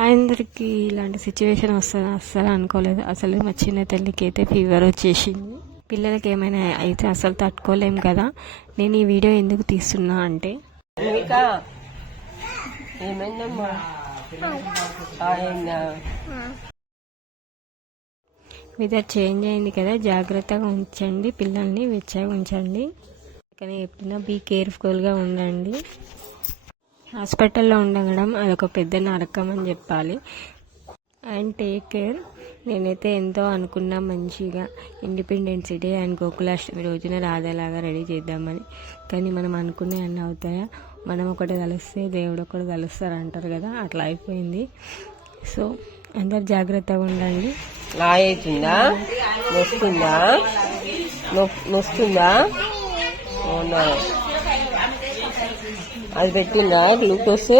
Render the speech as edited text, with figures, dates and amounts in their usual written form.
అందరికీ ఇలాంటి సిచ్యువేషన్ వస్తుంది అస్సలు అనుకోలేదు. అసలు మా చిన్న తల్లికి అయితే ఫీవర్ వచ్చేసింది. పిల్లలకి ఏమైనా అయితే అసలు తట్టుకోలేము కదా. నేను ఈ వీడియో ఎందుకు తీస్తున్నా అంటే వెదర్ చేంజ్ అయింది కదా, జాగ్రత్తగా ఉంచండి, పిల్లల్ని వెచ్చగా ఉంచండి. కానీ ఎప్పుడైనా బీ కేర్ఫుల్గా ఉండండి. హాస్పిటల్లో ఉండడం అదొక పెద్ద నరకం అని చెప్పాలి. And take care. నేనైతే ఎంతో అనుకున్నా మంచిగా ఇండిపెండెన్స్ డే అండ్ గోకులాష్టమి రోజున రాధలాగా రెడీ చేద్దామని. కానీ మనం అనుకునే అన్నీ అవుతాయా? మనం ఒకటి తలుస్తే దేవుడు ఒకటి తలుస్తారు అంటారు కదా, అట్లా అయిపోయింది. సో అందరు జాగ్రత్తగా ఉండండి. అవుతుందా నొస్తుందా నొస్తుందా అది పెట్టిందా గ్లూకోస్?